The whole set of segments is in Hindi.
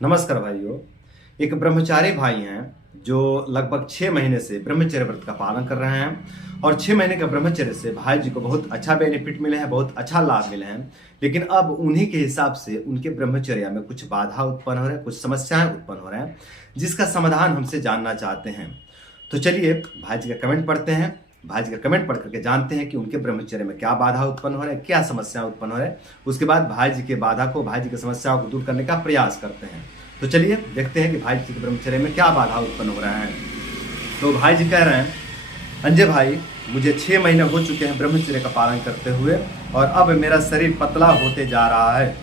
नमस्कार भाइयों। एक ब्रह्मचारी भाई हैं जो लगभग 6 महीने से ब्रह्मचर्य व्रत का पालन कर रहे हैं और 6 महीने का ब्रह्मचर्य से भाई जी को बहुत अच्छा बेनिफिट मिले हैं, बहुत अच्छा लाभ मिले हैं। लेकिन अब उन्हीं के हिसाब से उनके ब्रह्मचर्य में कुछ बाधा उत्पन्न हो रहे हैं, कुछ समस्याएं उत्पन्न हो रहे हैं, जिसका समाधान हमसे जानना चाहते हैं। तो चलिए भाई जी का कमेंट पढ़ते हैं। भाई जी का कमेंट पढ़ करके जानते हैं कि उनके ब्रह्मचर्य में क्या बाधा उत्पन्न हो रहा है, क्या समस्या उत्पन्न हो रहा है। उसके बाद भाई जी के बाधा को, भाई जी की समस्याओं को दूर करने का प्रयास करते हैं। तो चलिए देखते हैं कि भाई जी के ब्रह्मचर्य में क्या बाधा उत्पन्न हो रहा है। तो भाई जी कह रहे हैं, अंजय भाई मुझे 6 महीने हो चुके हैं ब्रह्मचर्य का पालन करते हुए और अब मेरा शरीर पतला होते जा रहा है।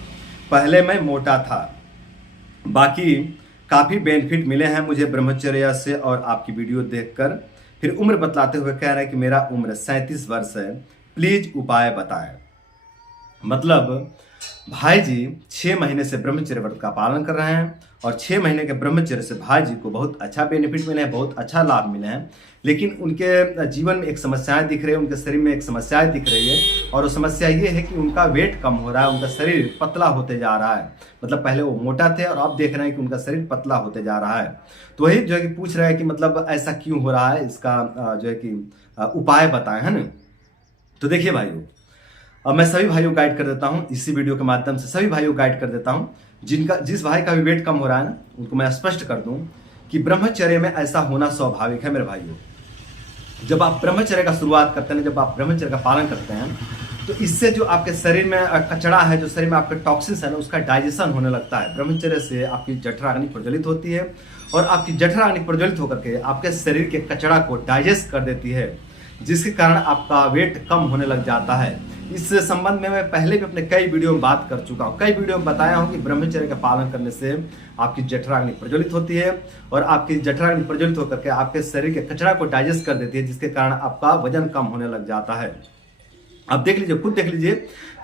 पहले मैं मोटा था। बाकी काफ़ी बेनिफिट मिले हैं मुझे ब्रह्मचर्य से और आपकी वीडियो देखकर। फिर उम्र बतलाते हुए कह रहे हैं कि मेरा उम्र 37 वर्ष है, प्लीज उपाय बताएं। मतलब भाई जी 6 महीने से ब्रह्मचर्य व्रत का पालन कर रहे हैं और 6 महीने के ब्रह्मचर्य से भाई जी को बहुत अच्छा बेनिफिट मिले हैं, बहुत अच्छा लाभ मिले हैं। लेकिन उनके जीवन में एक समस्याएं दिख रही है, उनके शरीर में एक समस्याएं दिख रही है और वो समस्या ये है कि उनका वेट कम हो रहा है, उनका शरीर पतला होते जा रहा है। मतलब पहले वो मोटा थे और अब देख रहे हैं कि उनका शरीर पतला होते जा रहा है। तो वही जो है कि पूछ रहे हैं कि मतलब ऐसा क्यों हो रहा है, इसका जो है कि उपाय बताएं, है ना। तो देखिए भाइयों, अब मैं सभी भाइयों को गाइड कर देता हूं, इसी वीडियो के माध्यम से सभी भाइयों को गाइड कर देता हूं जिस भाई का भी वेट कम हो रहा है ना, उनको मैं स्पष्ट कर दूं कि ब्रह्मचर्य में ऐसा होना स्वाभाविक है मेरे भाइयों। जब आप ब्रह्मचर्य का शुरुआत करते हैं, जब आप ब्रह्मचर्य का पालन करते हैं, तो इससे जो आपके शरीर में कचरा है, जो शरीर में आपके टॉक्सिन्स है ना, उसका डाइजेशन होने लगता है। ब्रह्मचर्य से आपकी जठराग्नि प्रज्वलित होती है और आपकी जठराग्नि प्रज्वलित होकर के आपके शरीर के कचरा को डाइजेस्ट कर देती है, जिसके कारण आपका वेट कम होने लग जाता है। इस संबंध में मैं पहले भी अपने कई वीडियो में बात कर चुका हूँ, कई वीडियो में बताया हूँ कि ब्रह्मचर्य का पालन करने से आपकी जठराग्नि प्रज्वलित होती है और आपकी जठराग्नि प्रज्वलित होकर के आपके शरीर के कचरा को डाइजेस्ट कर देती है, जिसके कारण आपका वजन कम होने लग जाता है। अब देख लीजिए, खुद देख लीजिए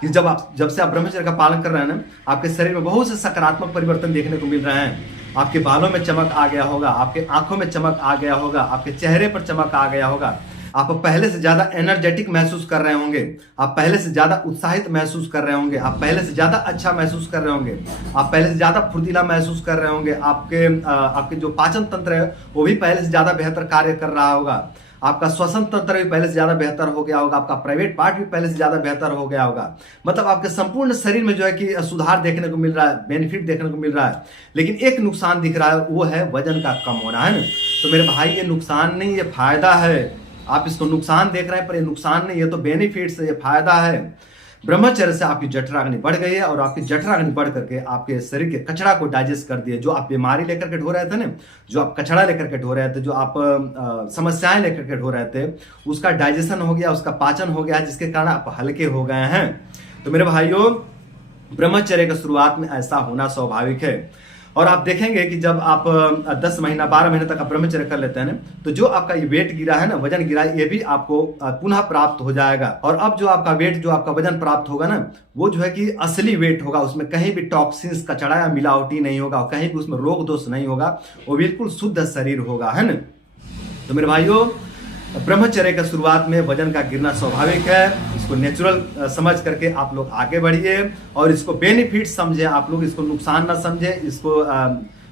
कि जब से आप ब्रह्मचर्य का पालन कर रहे हैं ना, आपके शरीर में बहुत से सकारात्मक परिवर्तन देखने को मिल रहे हैं। आपके बालों में चमक आ गया होगा, आपके आंखों में चमक आ गया होगा, आपके चेहरे पर चमक आ गया होगा। आप पहले से ज्यादा एनर्जेटिक महसूस कर रहे होंगे, आप पहले से ज्यादा उत्साहित महसूस कर रहे होंगे, आप पहले से ज्यादा अच्छा महसूस कर रहे होंगे, आप पहले से ज्यादा फुर्तीला महसूस कर रहे होंगे। आपके जो पाचन तंत्र है वो भी पहले से ज्यादा बेहतर कार्य कर रहा होगा। आपका श्वसन तंत्र भी पहले से ज्यादा बेहतर हो गया होगा, आपका प्राइवेट पार्ट भी पहले से ज्यादा बेहतर हो गया होगा। मतलब आपके संपूर्ण शरीर में जो है कि सुधार देखने को मिल रहा है, बेनिफिट देखने को मिल रहा है। लेकिन एक नुकसान दिख रहा है, वो है वजन का कम होना, है ना। तो मेरे भाई ये नुकसान नहीं, ये फायदा है। आप इसको नुकसान देख रहे हैं पर ये नुकसान नहीं, ये तो बेनिफिट्स है, ये फायदा है। ब्रह्मचर्य से आपकी जठराग्नि बढ़ गई है और आपकी जठराग्नि बढ़ करके आपके शरीर के कचरा को डाइजेस्ट कर दिए। जो आप बीमारी लेकर के ढो रहे थे ना, जो आप कचरा लेकर के ढो रहे थे, जो आप समस्याएं लेकर के ढो रहे थे, उसका डाइजेशन हो गया, उसका पाचन हो गया, जिसके कारण आप हल्के हो गए हैं। तो मेरे भाइयों, ब्रह्मचर्य की शुरुआत में ऐसा होना स्वाभाविक है और आप देखेंगे कि जब आप 10 महीना 12 महीने तक आप ब्रह्मचर्य कर लेते हैं ना, तो जो आपका ये वेट गिरा है ना, वजन गिरा है, ये भी आपको पुनः प्राप्त हो जाएगा। और अब जो आपका वेट, जो आपका वजन प्राप्त होगा ना, वो जो है कि असली वेट होगा। उसमें कहीं भी टॉक्सिन्स, कचड़ा या मिलावटी नहीं होगा, कहीं भी उसमें रोग दोष नहीं होगा, वो बिल्कुल शुद्ध शरीर होगा, है ना। तो मेरे भाइयों, ब्रह्मचर्य का शुरुआत में वजन का गिरना स्वाभाविक है। इसको नेचुरल समझ करके आप लोग आगे बढ़िए और इसको बेनिफिट समझे। आप लोग इसको नुकसान ना समझे, इसको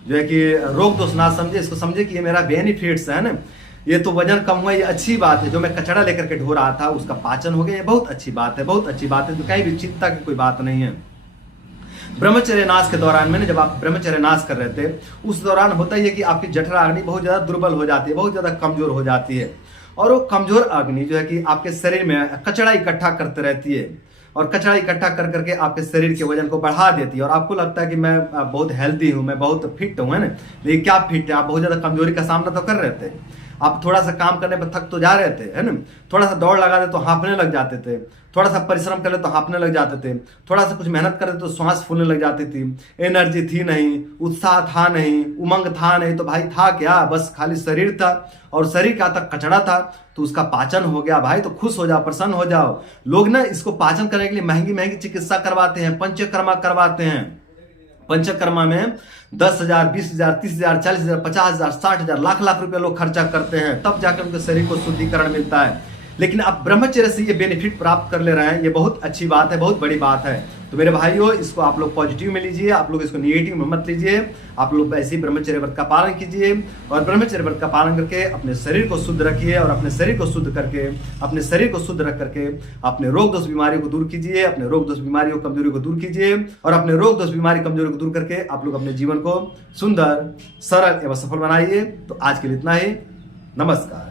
जो है कि रोग दोष ना समझे, इसको समझे कि ये मेरा बेनिफिट्स है ना। ये तो वजन कम हुआ, ये अच्छी बात है। जो मैं कचरा लेकर के ढो रहा था उसका पाचन हो गया, ये बहुत अच्छी बात है, बहुत अच्छी बात है। तो कहीं भी चिंता की कोई बात नहीं है। ब्रह्मचर्य नाश के दौरान में, जब आप ब्रह्मचर्य नाश कर रहे थे, उस दौरान होता ही है कि आपकी जठराग्नि बहुत ज्यादा दुर्बल हो जाती है, बहुत ज्यादा कमजोर हो जाती है और वो कमजोर अग्नि जो है कि आपके शरीर में कचरा इकट्ठा करते रहती है और कचरा इकट्ठा कर करके आपके शरीर के वजन को बढ़ा देती है। और आपको लगता है कि मैं बहुत हेल्दी हूं, मैं बहुत फिट हूं, है ना। लेकिन क्या फिट है, आप बहुत ज्यादा कमजोरी का सामना तो कर रहे थे। आप थोड़ा सा काम करने पर थक तो जा रहे थे, है ना। थोड़ा सा दौड़ लगा दे तो हाँफने लग जाते थे, थोड़ा सा परिश्रम कर ले तो हाँफने लग जाते थे, थोड़ा सा कुछ मेहनत कर तो श्वास फूलने लग जाती थी। एनर्जी थी नहीं, उत्साह था नहीं, उमंग था नहीं। तो भाई था क्या, बस खाली शरीर था और शरीर का तक कचड़ा था, तो उसका पाचन हो गया। भाई तो खुश हो जाओ, प्रसन्न हो जाओ। लोग ना इसको पाचन करने के लिए महंगी महंगी चिकित्सा करवाते हैं, पंचकर्मा करवाते हैं। पंचकर्मा में 10,000, 20,000, 30,000, 40,000, 50,000, 60,000, लाख लाख रुपए लोग खर्चा करते हैं, तब जाकर उनके शरीर को शुद्धिकरण मिलता है। लेकिन आप ब्रह्मचर्य से ये बेनिफिट प्राप्त कर ले रहे हैं, ये बहुत अच्छी बात है, बहुत बड़ी बात है। तो मेरे भाइयों, इसको आप लोग पॉजिटिव में लीजिए, आप लोग इसको नेगेटिव में मत लीजिए। आप लोग ऐसे ही ब्रह्मचर्य व्रत का पालन कीजिए और ब्रह्मचर्य व्रत का पालन करके अपने शरीर को शुद्ध रखिए और अपने शरीर को शुद्ध करके, अपने शरीर को शुद्ध रख करके अपने रोग दोष बीमारियों को दूर कीजिए, अपने रोग दोष बीमारियों कमजोरी को दूर कीजिए और अपने रोग दोष बीमारी कमजोरी को दूर करके आप लोग अपने जीवन को सुंदर, सरल एवं सफल बनाइए। तो आज के लिए इतना ही। नमस्कार।